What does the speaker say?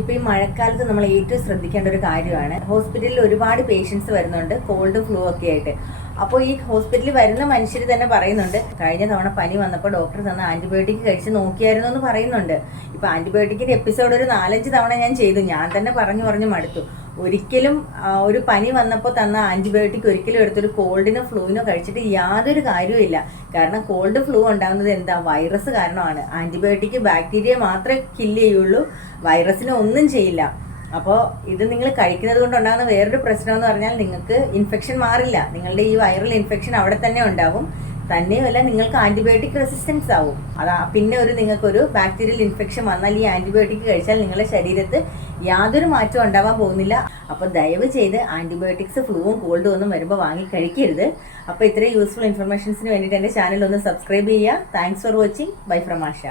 ഇപ്പൊ ഈ മഴക്കാലത്ത് നമ്മൾ ഏറ്റവും ശ്രദ്ധിക്കേണ്ട ഒരു കാര്യമാണ്. ഹോസ്പിറ്റലിൽ ഒരുപാട് പേഷ്യൻസ് വരുന്നുണ്ട് കോൾഡ് ഫ്ലൂ ഒക്കെ ആയിട്ട്. അപ്പോൾ ഈ ഹോസ്പിറ്റലിൽ വരുന്ന മനുഷ്യർ തന്നെ പറയുന്നുണ്ട് കഴിഞ്ഞ തവണ പനി വന്നപ്പോൾ ഡോക്ടർ തന്ന ആന്റിബയോട്ടിക് കഴിച്ച് നോക്കിയായിരുന്നു എന്ന് പറയുന്നുണ്ട്. ഇപ്പൊ ആന്റിബയോട്ടിക്കിന്റെ എപ്പിസോഡ് ഒരു നാലഞ്ച് തവണ ഞാൻ ചെയ്തു ഞാൻ തന്നെ പറഞ്ഞു പറഞ്ഞു മടുത്തു. ഒരിക്കലും ഒരു പനി വന്നപ്പോൾ തന്ന ആന്റിബയോട്ടിക് ഒരിക്കലും എടുത്തൊരു കോൾഡിനോ ഫ്ലൂവിനോ കഴിച്ചിട്ട് യാതൊരു കാര്യവുമില്ല കാരണം കോൾഡ് ഫ്ലൂ ഉണ്ടാകുന്നത് എന്താ? വൈറസ് കാരണമാണ്. ആന്റിബയോട്ടിക് ബാക്ടീരിയ മാത്രമേ കില്ല് ചെയ്യുള്ളൂ. വൈറസിനെ ഒന്നും ചെയ്യില്ല. അപ്പോൾ ഇത് നിങ്ങൾ കഴിക്കുന്നത് കൊണ്ടുണ്ടാകുന്ന വേറൊരു പ്രശ്നം എന്ന് പറഞ്ഞാൽ നിങ്ങൾക്ക് ഇൻഫെക്ഷൻ മാറില്ല. നിങ്ങളുടെ ഈ വൈറൽ ഇൻഫെക്ഷൻ അവിടെ തന്നെ ഉണ്ടാവും. തന്നെയുമല്ല നിങ്ങൾക്ക് ആന്റിബയോട്ടിക് റെസിസ്റ്റൻസ് ആവും. അതാ പിന്നെ ഒരു നിങ്ങൾക്കൊരു ബാക്ടീരിയൽ ഇൻഫെക്ഷൻ വന്നാൽ ഈ ആന്റിബയോട്ടിക് കഴിച്ചാൽ നിങ്ങളുടെ ശരീരത്ത് യാതൊരു മാറ്റവും ഉണ്ടാവാൻ പോകുന്നില്ല. അപ്പോൾ ദയവ് ചെയ്ത് ആന്റിബയോട്ടിക്സ് ഫ്ലൂവും കോൾഡും ഒന്നും വരുമ്പോൾ വാങ്ങി കഴിക്കരുത്. അപ്പോൾ ഇത്രയും യൂസ്ഫുൾ ഇൻഫർമേഷൻസിന് വേണ്ടിയിട്ട് എന്റെ ചാനൽ ഒന്ന് സബ്സ്ക്രൈബ് ചെയ്യുക. Thanks for watching bye from Asha